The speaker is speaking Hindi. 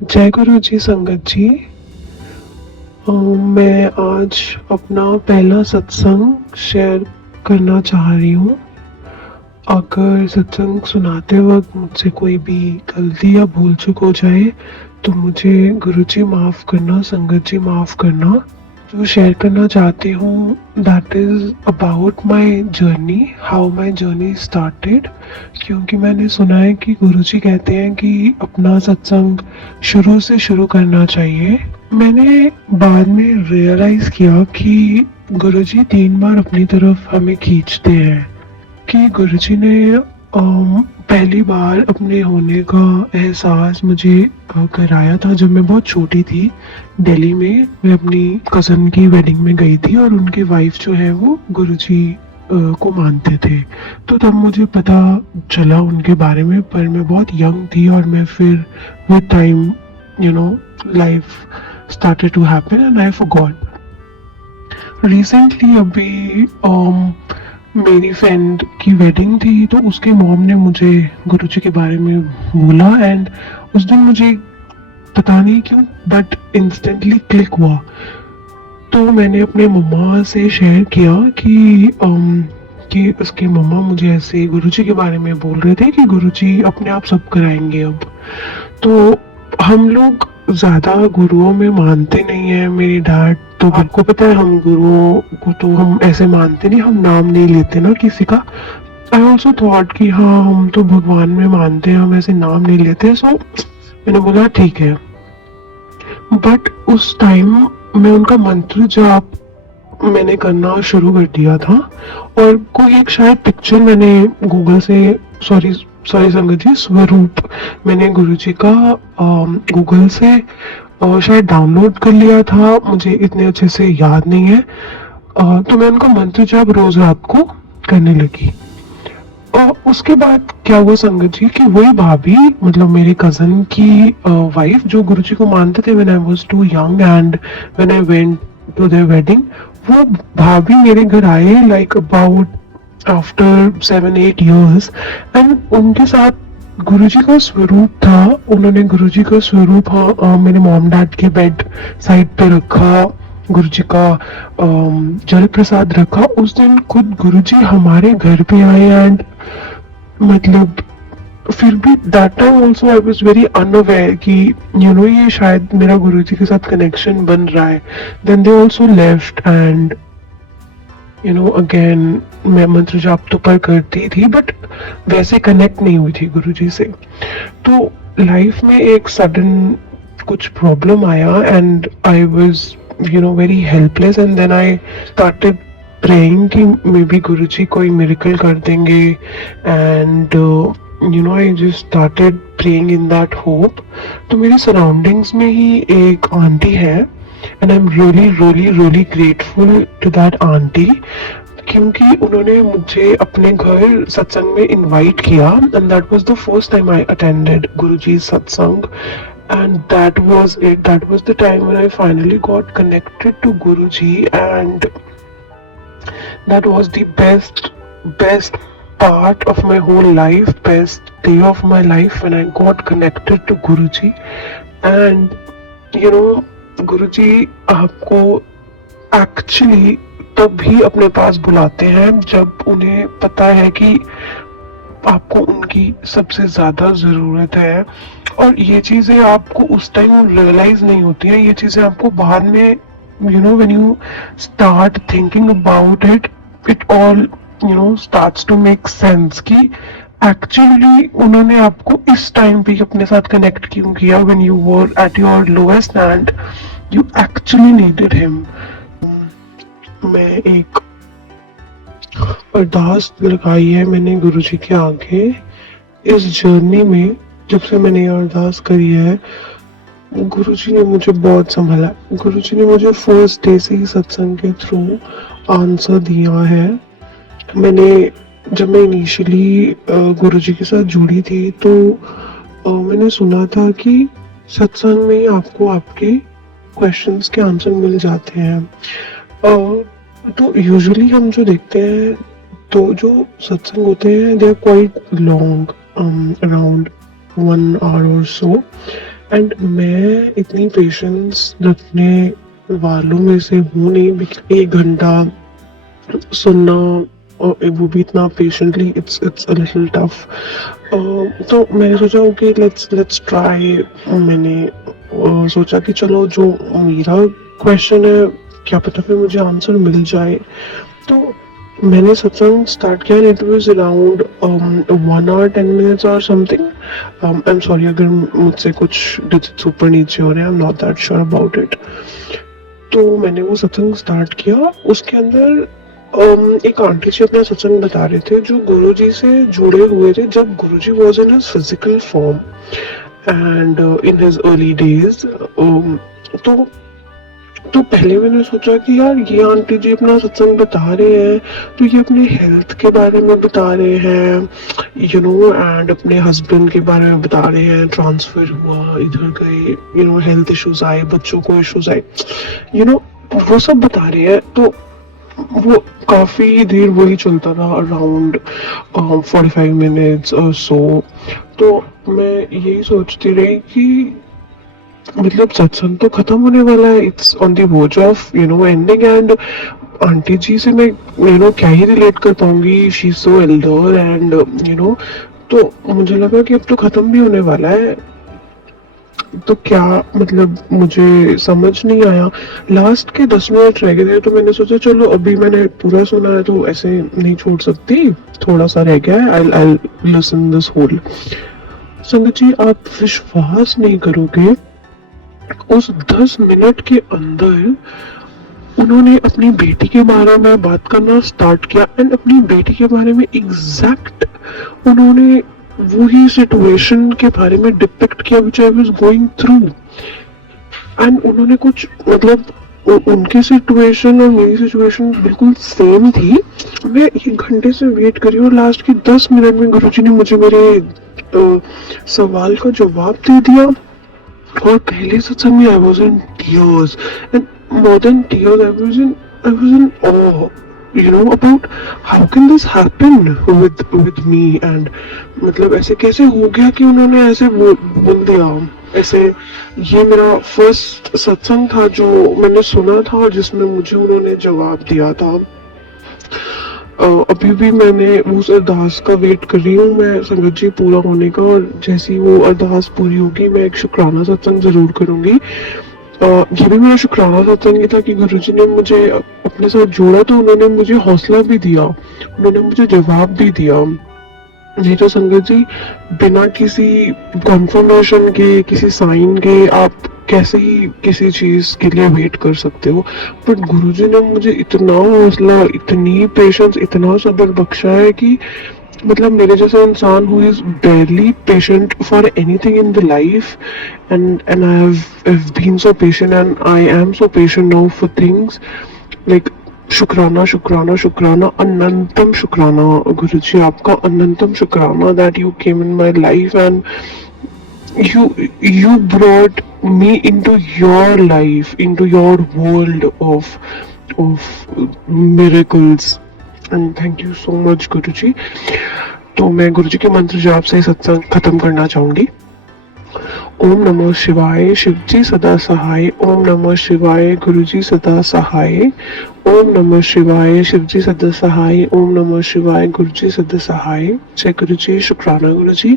जय गुरु जी संगत जी। मैं आज अपना पहला सत्संग शेयर करना चाह रही हूँ। अगर सत्संग सुनाते वक्त मुझसे कोई भी गलती या भूल चूक हो जाए तो मुझे गुरु जी माफ़ करना, संगत जी माफ़ करना। जो शेयर करना चाहती हूँ that is about my journey, how my journey started. क्योंकि मैंने सुना है कि गुरुजी कहते हैं कि अपना सत्संग शुरू से शुरू करना चाहिए। मैंने बाद में रियलाइज़ किया कि गुरुजी 3 बार अपनी तरफ हमें खींचते हैं। कि गुरुजी ने पहली बार अपने होने का एहसास मुझे कराया था जब मैं बहुत छोटी थी। दिल्ली में मैं अपनी कज़न की वेडिंग में गई थी और उनके वाइफ जो है वो गुरुजी को मानते थे। तो तब मुझे पता चला उनके बारे में, पर मैं बहुत यंग थी और मैं फिर with time life started to happen and I forgot. Recently अभी मेरी फ्रेंड की वेडिंग थी तो उसके मॉम ने मुझे गुरुजी के बारे में बोला एंड उस दिन मुझे पता नहीं क्यों बट इंस्टेंटली क्लिक हुआ। तो मैंने अपने मम्मा से शेयर किया कि उसके मम्मा मुझे ऐसे गुरुजी के बारे में बोल रहे थे कि गुरुजी अपने आप सब कराएंगे अब। तो हम लोग ज्यादा गुरुओं में मानते नहीं है। मेरी डैड तो आपको पता है हम गुरुओं को तो हम ऐसे मानते नहीं, हम नाम नहीं लेते ना किसी का। आई ऑल्सो थॉट कि हाँ हम तो भगवान में मानते हैं, हम ऐसे नाम नहीं लेते। सो मैंने बोला ठीक है। बट उस टाइम मैं उनका मंत्र जाप मैंने करना शुरू कर दिया था और कोई एक शायद पिक्चर मैंने गूगल से, सॉरी सॉरी संगत जी, स्वरूप मैंने गुरुजी का गूगल से शायद डाउनलोड कर लिया था, मुझे इतने अच्छे से याद नहीं है। तो मैं उनका मंत्र जाप रोज रात को करने लगी। और उसके बाद क्या हुआ संगत जी कि वही भाभी, मतलब मेरे कजन की वाइफ जो गुरुजी को मानते थे when I was too young and when I went to their wedding, वो भाभी मेरे घर आए like about after 7-8 years and उनके साथ गुरुजी का स्वरूप था। उन्होंने गुरुजी का स्वरूप मेरे मॉम डैड के बेड साइड पे रखा, गुरुजी का जल प्रसाद रखा। उस दिन खुद गुरुजी हमारे घर पे आए एंड मतलब फिर भी that time also I was very unaware कि ये शायद मेरा गुरुजी के साथ कनेक्शन बन रहा है। Then they also left and again मैं मंत्र जाप तो पर करती थी बट वैसे कनेक्ट नहीं हुई थी गुरुजी से। तो लाइफ में एक सडन कुछ प्रॉब्लम आया and I was very helpless and then I started praying कि मे बी गुरुजी कोई मिरेकल कर देंगे and I just started praying in that hope. तो मेरे सराउंडिंग्स में ही एक आंटी है and I am really really really grateful to that aunty क्योंकि उन्होंने मुझे अपने घर सत्संग में इनवाइट किया and that was the first time I attended Guruji satsang and that was it. That was the time when I finally got connected to Guruji and that was the best part of my whole life, best day of my life when I got connected to Guruji. And गुरुजी आपको एक्चुअली तभी अपने पास बुलाते हैं जब उन्हें पता है कि आपको उनकी सबसे ज्यादा जरूरत है। और ये चीजें आपको उस टाइम रियलाइज नहीं होती हैं, ये चीजें आपको बाद में when you start thinking about it, it all starts to make sense कि एक्चुअली उन्होंने आपको इस टाइम पे अपने साथ कनेक्ट क्यों किया when you were at your lowest and you actually needed him. मैं एक अरदास लगाई है मैंने गुरुजी के आगे। इस जर्नी में जब से मैंने ये अरदास करी है गुरुजी ने मुझे बहुत संभाला। गुरुजी ने मुझे फर्स्ट डे से ही सत्संग के थ्रू आंसर दिया है। जब मैं इनिशियली गुरुजी के साथ जुड़ी थी तो मैंने सुना था कि सत्संग में आपको आपके क्वेश्चंस के आंसर मिल जाते हैं। तो यूजुअली हम जो देखते हैं तो जो सत्संग होते हैं they are quite long, around 1 hour or so and मैं इतनी पेशेंस रखने वालों में से हूँ नहीं, because 1 घंटा सुनना और वो भी इतना patiently, it's a little tough. तो मैंने सोचा ओके लेट्स लेट्स ट्राई। मैंने सोचा कि चलो जो मेरा क्वेश्चन है क्या पता फिर मुझे आंसर मिल जाए। तो मैंने सत्संग स्टार्ट किया, it was around 1 hour 10 minutes और समथिंग। आई एम सॉरी अगर मुझसे कुछ डिजिट्स ऊपर नीचे हो रहे हैं, I am not that sure about it. तो मैंने वो सत्संग स्टार्ट किया। उसके अंदर एक आंटी जी अपना सत्संग बता रहे थे जो गुरुजी से जुड़े हुए थे जब Guruji was in his physical form and in his early days. तो तो पहले मैंने सोचा कि यार ये आंटी जी अपना सत्संग बता रहे हैं तो ये अपने हेल्थ के बारे में बता रहे हैं, एंड अपने हस्बैंड के बारे में बता रहे हैं, ट्रांसफर हुआ, इधर गए, हेल्थ इश्यूज आए, बच्चों को इश्यूज आए, यू नो वो सब बता रहे हैं। तो वो काफी देर वही चलता रहा, अराउंड 45 मिनट्स और सो। तो मैं यही सोचती रही कि मतलब सत्संग तो खत्म होने वाला है, it's on the verge of ending, and aunty ji से मैं क्या ही रिलेट कर पाऊंगी, she is so elder and तो मुझे लगा कि अब तो खत्म भी होने वाला है। तो क्या मतलब मुझे समझ नहीं आया, लास्ट के 10 मिनट रह गए थे तो मैंने सोचा चलो अभी मैंने पूरा सुना है तो ऐसे नहीं छोड़ सकती, थोड़ा सा रह गया है, आई लिसन दिस होल। संगत जी आप विश्वास नहीं करोगे, उस 10 मिनट के अंदर उन्होंने अपनी बेटी के बारे में बात करना स्टार्ट किया एंड अपनी बेटी के बारे में एग्जैक्ट उन्होंने वही सिचुएशन के बारे में डिपिक्ट किया which I was going through. And उन्होंने कुछ मतलब उनकी सिचुएशन और मेरी सिचुएशन बिल्कुल सेम थी। मैं 1 घंटे से वेट कर रही हूँ, लास्ट के 10 मिनट में गुरुजी ने मुझे मेरे सवाल का जवाब दे दिया। और पहले सत्संग में I was in tears and more than tears, I was in awe, about how can this happen with me, and मतलब ऐसे कैसे हो गया कि उन्होंने ऐसे बोल दिया ऐसे। ये मेरा फर्स्ट सत्संग था जो मैंने सुना था और जिसमें मुझे उन्होंने जवाब दिया था। अभी भी मैंने उस अरदास का वेट कर रही हूँ मैं, संगत जी पूरा होने का, और जैसी वो अरदास पूरी होगी मैं एक शुक्राना सत्संग जरूर करूंगी। ये भी मेरा शुक्राना सत्संग ही था कि गुरुजी ने मुझे अपने साथ जोड़ा, तो उन्होंने मुझे हौसला भी दिया, उन्होंने मुझे जवाब भी दिया। नहीं तो संगत जी बिना किसी कंफर्मेशन के, किसी साइन के आप कैसे ही किसी चीज के लिए वेट कर सकते हो। बट गुरुजी ने मुझे इतना हौसला, इतनी पेशेंस, इतना सब्र बख्शा है कि मतलब मेरे जैसा इंसान who is barely patient for anything in the life, and I've been so patient and I am so patient now for things like शुक्राना शुक्राना शुक्राना, अनंतम शुक्राना गुरुजी, आपका अनंतम शुक्राना that you came in my life and you brought me into your life, into your world of miracles, and thank you so much गुरुजी। तो मैं गुरुजी के मंत्र जाप से सत्संग खत्म करना चाहूंगी। ओम नमः शिवाय, शिवजी सदा सहाय। ओम नमः शिवाय, गुरुजी सदा सहाय। ओम नमः शिवाय, शिवजी सदा सहाय। ओम नमः शिवाय, गुरुजी सदा सहाय। जय गुरुजी, शुक्राना गुरुजी।